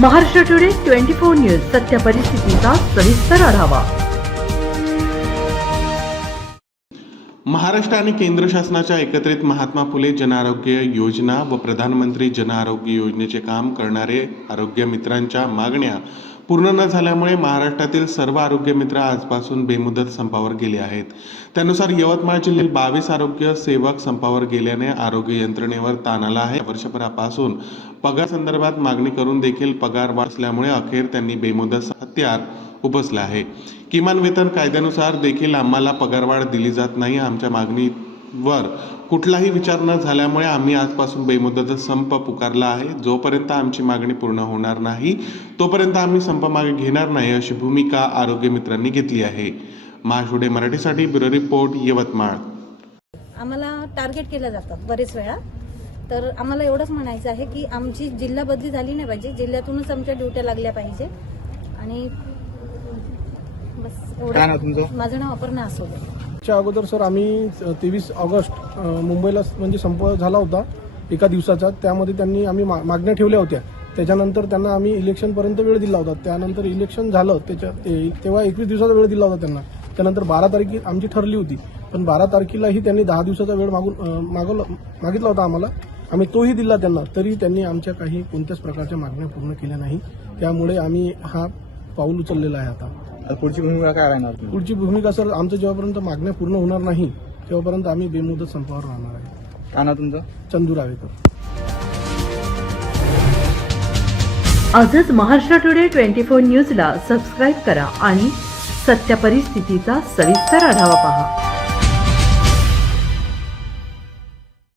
Maharashtra today twenty four news सत्य परिस्थितीचा सविस्तर आढावा. महाराष्ट्र आणि केंद्र शासनाच्या एकत्रित महात्मा फुले जनआरोग्य योजना व प्रधानमंत्री जनआरोग्य योजनेचे काम करणारे आरोग्य मित्रांच्या मागण्या पूर्ण न झाल्यामुळे महाराष्ट्रातील सर्व आरोग्य मित्र आजपासून बेमुदत संपावर गेले आहेत. त्यानुसार यवतमाळ जिल्ह्यात बावीस आरोग्य सेवक संपावर गेल्याने आरोग्य यंत्रणेवर ताण आला आहे. वर्षभरापासून पगार संदर्भात मागणी करून देखील पगार वाढ असल्यामुळे अखेर त्यांनी बेमुदत हत्यार उपसला आहे. किमान वेतन कायद्यानुसार देखील आम्हाला पगारवाढ दिली जात नाही आमच्या मागणी मागणीवर कुठलाही विचार न झाल्यामुळे आम्ही आजपासून बेमुदत संप पुकारला आहे. जोपर्यंत आमची मागणी पूर्ण होणार नाही तोपर्यंत आम्ही संप मागे घेणार नाही अशी भूमिका आरोग्य मित्रांनी घेतली आहे. महाशुडे मराठीसाठी ब्युरो रिपोर्ट यवतमाळ. आम्हाला टार्गेट केलं जातं बरेच वेळा. तर आम्हाला एवढंच म्हणायचं आहे की आमची जिल्हा बदली झाली नाही पाहिजे. जिल्ह्यातूनच आमच्या ड्युट्या लागल्या पाहिजे. आणि बस एवढं. तुमचं? माझं नाव अपर्णा असोले च्या अगोदर सर आम्ही तेवीस ऑगस्ट मुंबईला म्हणजे संप झाला होता एका दिवसाचा. त्यामध्ये त्यांनी आम्ही मा- मागण्या ठेवल्या होत्या. त्याच्यानंतर त्यांना आम्ही इलेक्शनपर्यंत वेळ दिला होता. त्यानंतर इलेक्शन झालं त्याच्या ते- तेव्हा एकवीस दिवसाचा वेळ दिला होता त्यांना. त्यानंतर बारा तारखी आमची ठरली होती. पण बारा तारखेलाही त्यांनी दहा दिवसाचा वेळ मागून मागवला मागितला होता आम्हाला. आम्ही तोही दिला त्यांना. तरी त्यांनी आमच्या काही कोणत्याच प्रकारच्या मागण्या पूर्ण केल्या नाही. त्यामुळे आम्ही हा पाऊल उचललेला आहे आता. पुढची भूमिका काय राहणार तुमची? पुढची भूमिका सर आमचं जेव्हापर्यंत मागण्या पूर्ण होणार नाही तेव्हापर्यंत आम्ही बेमुदत संपावर राहणार आहे. काय नाव तुमचं? चंदू रावेकर. आजच महाराष्ट्र टुडे ट्वेंटी फोर न्यूजला सबस्क्राईब करा आणि सत्य परिस्थितीचा सविस्तर आढावा पहा.